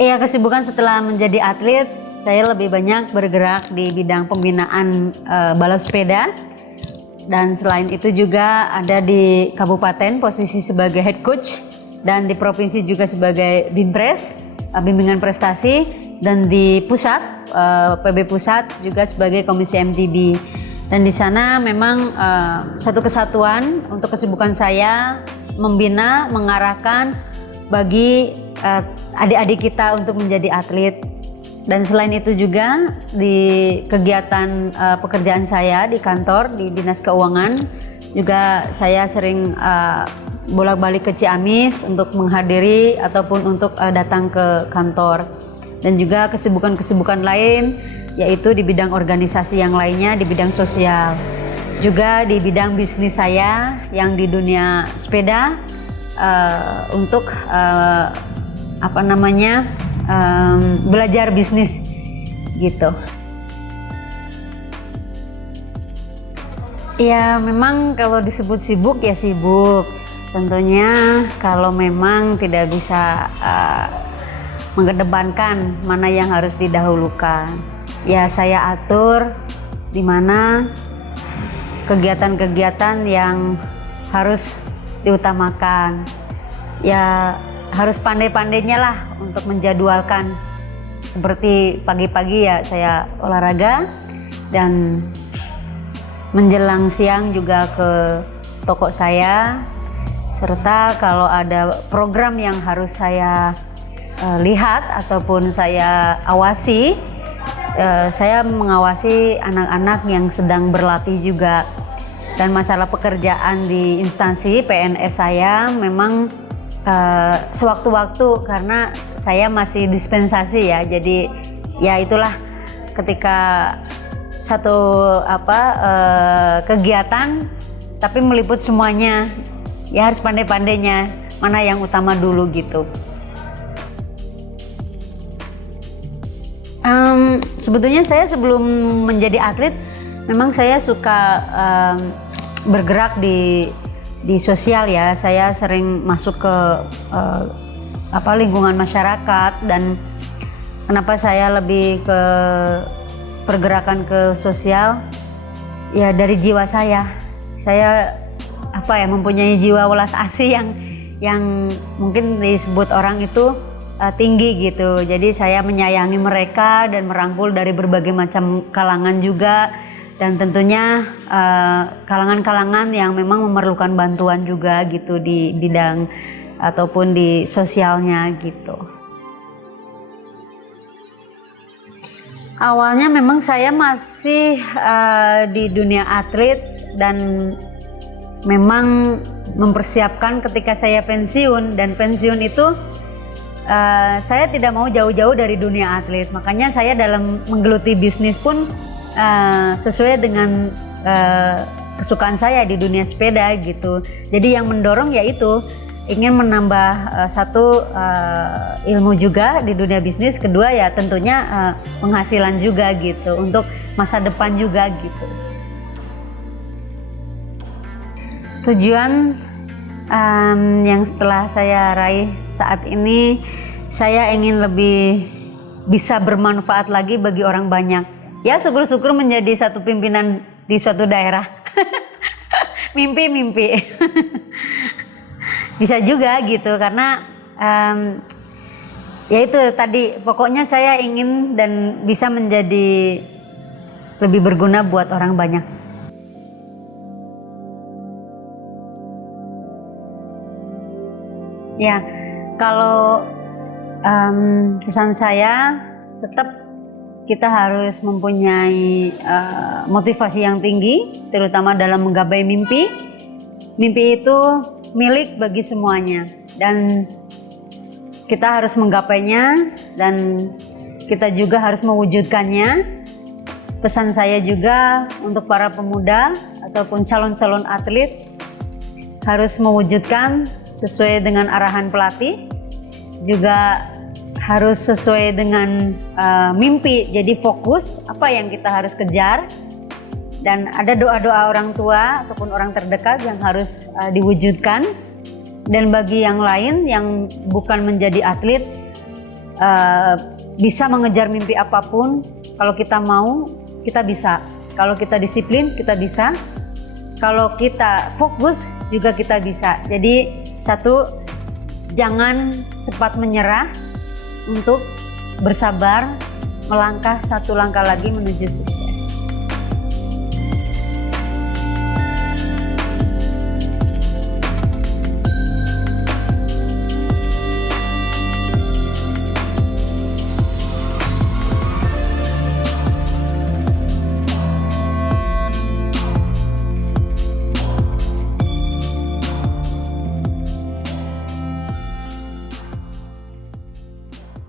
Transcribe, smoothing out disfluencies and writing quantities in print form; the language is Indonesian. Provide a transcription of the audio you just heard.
Iya, kesibukan setelah menjadi atlet, saya lebih banyak bergerak di bidang pembinaan balap sepeda. Dan selain itu juga ada di kabupaten posisi sebagai head coach, dan di provinsi juga sebagai bimpres, bimbingan prestasi, dan di pusat, PB pusat juga sebagai komisi MTB. Dan di sana memang satu kesatuan untuk kesibukan saya membina, mengarahkan bagi adik-adik kita untuk menjadi atlet. Dan selain itu juga di kegiatan pekerjaan saya di kantor di Dinas Keuangan juga saya sering bolak-balik ke Ciamis untuk menghadiri ataupun untuk datang ke kantor. Dan juga kesibukan-kesibukan lain yaitu di bidang organisasi yang lainnya, di bidang sosial. Juga di bidang bisnis saya yang di dunia sepeda untuk belajar bisnis gitu. Ya memang kalau disebut sibuk ya sibuk. Tentunya kalau memang tidak bisa mengedepankan mana yang harus didahulukan, ya saya atur di mana kegiatan-kegiatan yang harus diutamakan. Ya harus pandai-pandainya lah untuk menjadwalkan. Seperti pagi-pagi ya saya olahraga, dan menjelang siang juga ke toko saya, serta kalau ada program yang harus saya lihat ataupun saya awasi, saya mengawasi anak-anak yang sedang berlatih juga. Dan masalah pekerjaan di instansi PNS saya memang sewaktu-waktu karena saya masih dispensasi ya, jadi ya itulah ketika satu kegiatan tapi meliput semuanya, ya harus pandai-pandainya mana yang utama dulu gitu. Sebetulnya saya sebelum menjadi atlet memang saya suka bergerak di sosial ya. Saya sering masuk ke lingkungan masyarakat, dan kenapa saya lebih ke pergerakan ke sosial ya dari jiwa saya. Saya mempunyai jiwa welas asih yang mungkin disebut orang itu tinggi gitu. Jadi saya menyayangi mereka dan merangkul dari berbagai macam kalangan juga, dan tentunya kalangan-kalangan yang memang memerlukan bantuan juga gitu di bidang ataupun di sosialnya gitu. Awalnya memang saya masih di dunia atlet dan memang mempersiapkan ketika saya pensiun, dan pensiun itu saya tidak mau jauh-jauh dari dunia atlet. Makanya saya dalam menggeluti bisnis pun sesuai dengan kesukaan saya di dunia sepeda gitu. Jadi yang mendorong yaitu ingin menambah satu ilmu juga di dunia bisnis, kedua ya tentunya penghasilan juga gitu untuk masa depan juga gitu. Tujuan yang setelah saya raih saat ini, saya ingin lebih bisa bermanfaat lagi bagi orang banyak. Ya syukur-syukur menjadi satu pimpinan di suatu daerah. Mimpi-mimpi. Bisa juga gitu, karena ya itu tadi, pokoknya saya ingin dan bisa menjadi lebih berguna buat orang banyak. Ya, kalau pesan saya tetap kita harus mempunyai motivasi yang tinggi, terutama dalam menggapai mimpi. Mimpi itu milik bagi semuanya, dan kita harus menggapainya, dan kita juga harus mewujudkannya. Pesan saya juga untuk para pemuda ataupun calon-calon atlet harus mewujudkan sesuai dengan arahan pelatih, juga harus sesuai dengan mimpi. Jadi fokus apa yang kita harus kejar, dan ada doa-doa orang tua ataupun orang terdekat yang harus diwujudkan. Dan bagi yang lain yang bukan menjadi atlet, bisa mengejar mimpi apapun. Kalau kita mau, kita bisa. Kalau kita disiplin, kita bisa. Kalau kita fokus, juga kita bisa. Jadi satu, jangan cepat menyerah, untuk bersabar, melangkah satu langkah lagi menuju sukses.